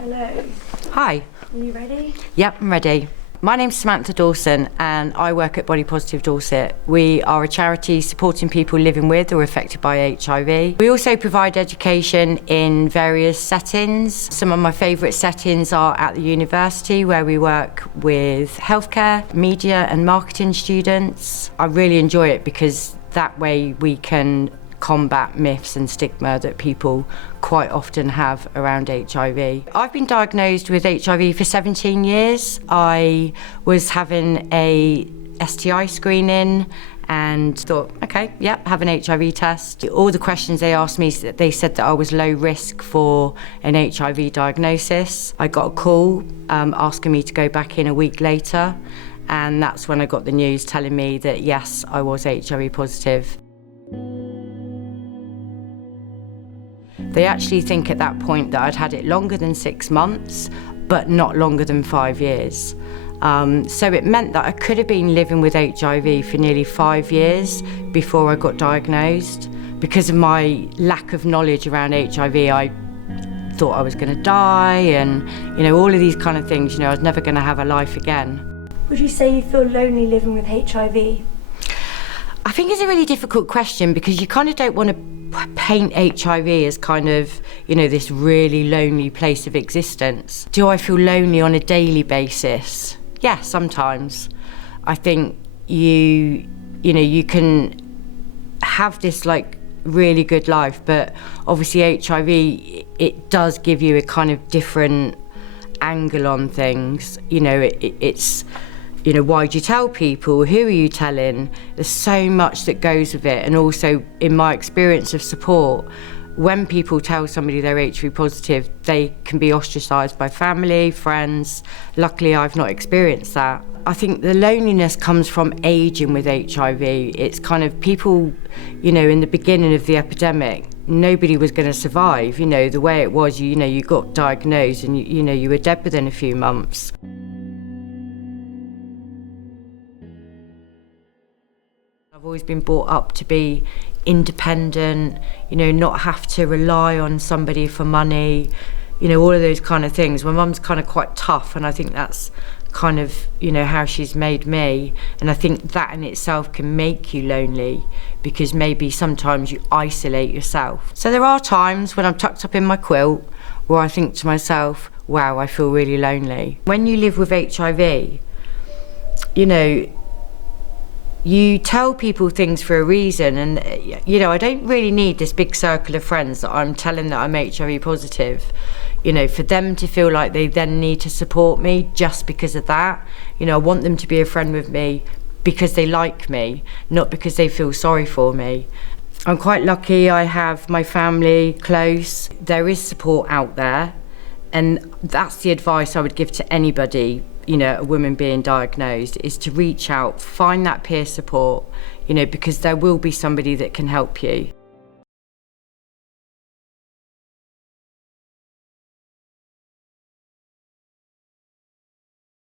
Hello. Hi. Are you ready? Yep, I'm ready. My name's Samantha Dorset and I work at Body Positive Dorset. We are a charity supporting people living with or affected by HIV. We also provide education in various settings. Some of my favourite settings are at the university, where we work with healthcare, media and marketing students. I really enjoy it because that way we can combat myths and stigma that people quite often have around HIV. I've been diagnosed with HIV for 17 years. I was having a STI screening and thought, okay, yep, have an HIV test. All the questions they asked me, they said that I was low risk for an HIV diagnosis. I got a call asking me to go back in a week later, and that's when I got the news telling me that yes, I was HIV positive. They actually think at that point that I'd had it longer than 6 months, but not longer than 5 years. So it meant that I could have been living with HIV for nearly 5 years before I got diagnosed. Because of my lack of knowledge around HIV, I thought I was going to die and, all of these kind of things, I was never going to have a life again. Would you say you feel lonely living with HIV? I think it's a really difficult question because you kind of don't want to paint HIV as kind of, this really lonely place of existence. Do I feel lonely on a daily basis? Yeah, sometimes. I think you can have this really good life, but obviously HIV, it does give you a kind of different angle on things. It's why do you tell people? Who are you telling? There's so much that goes with it. And also, in my experience of support, when people tell somebody they're HIV positive, they can be ostracised by family, friends. Luckily, I've not experienced that. I think the loneliness comes from ageing with HIV. It's kind of people, in the beginning of the epidemic, nobody was going to survive. The way it was, you got diagnosed and, you were dead within a few months. I've always been brought up to be independent, not have to rely on somebody for money, all of those kind of things. My mum's kind of quite tough, and I think that's kind of, how she's made me. And I think that in itself can make you lonely because maybe sometimes you isolate yourself. So there are times when I'm tucked up in my quilt where I think to myself, wow, I feel really lonely. When you live with HIV, you tell people things for a reason, and I don't really need this big circle of friends that I'm telling that I'm HIV positive, for them to feel like they then need to support me just because of that. I want them to be a friend with me because they like me, not because they feel sorry for me. I'm quite lucky, I have my family close. There is support out there, and that's the advice I would give to anybody, a woman being diagnosed, is to reach out, find that peer support, because there will be somebody that can help you.